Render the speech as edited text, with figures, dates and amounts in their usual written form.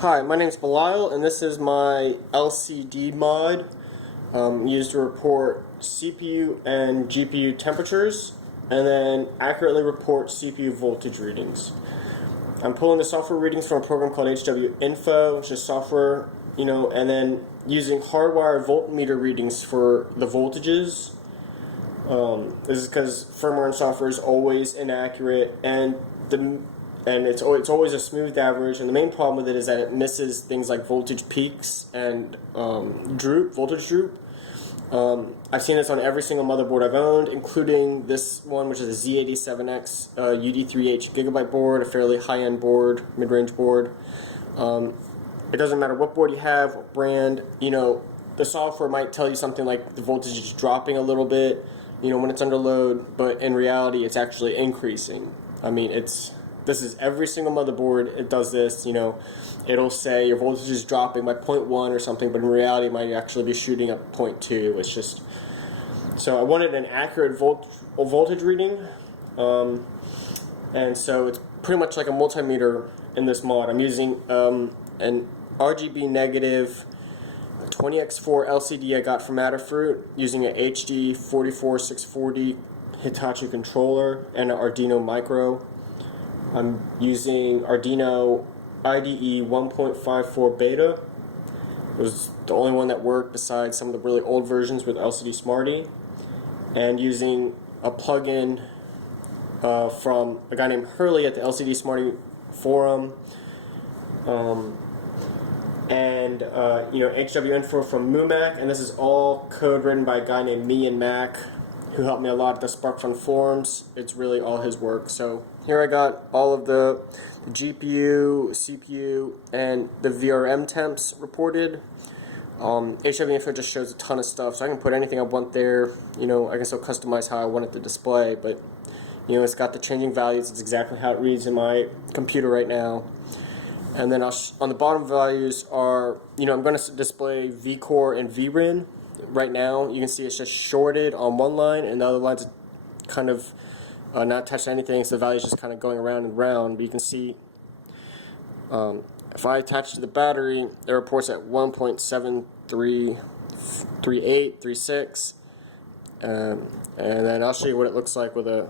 Hi, my name is Belial, and this is my LCD mod used to report CPU and GPU temperatures and then accurately report CPU voltage readings. I'm pulling the software readings from a program called HWInfo, which is software, and then using hardwired voltmeter readings for the voltages. This is because firmware and software is always inaccurate, and it's always a smooth average. And the main problem with it is that it misses things like voltage peaks and voltage droop. I've seen this on every single motherboard I've owned, including this one, which is a Z87X UD3H gigabyte board, a fairly high-end board, mid-range board. It doesn't matter what board you have, what brand. The software might tell you something like the voltage is dropping a little bit, when it's under load, but in reality, it's actually increasing. I mean, this is every single motherboard. It does this. It'll say your voltage is dropping by 0.1 or something, but in reality, it might actually be shooting up 0.2. It's just so I wanted an accurate voltage reading, and so it's pretty much like a multimeter in this mod. I'm using an RGB Negative 20x4 LCD I got from Adafruit, using an HD 44640 Hitachi controller and an Arduino Micro. I'm using Arduino IDE 1.54 beta. It was the only one that worked besides some of the really old versions with LCD Smarty. And using a plugin from a guy named Hurley at the LCD Smarty forum. HWInfo from MooMac, and this is all code written by a guy named Me and Mac, who helped me a lot at the SparkFun forums. It's really all his work. So here I got all of the GPU, CPU, and the VRM temps reported. HWInfo just shows a ton of stuff, so I can put anything I want there. I can still customize how I want it to display, but it's got the changing values. It's exactly how it reads in my computer right now. And then on the bottom values are, I'm going to display vCore and VRIN. Right now, you can see it's just shorted on one line, and the other line's kind of not attached to anything, so the value's just kind of going around and round. But you can see, if I attach to the battery, it reports at 1.733836, and then I'll show you what it looks like with a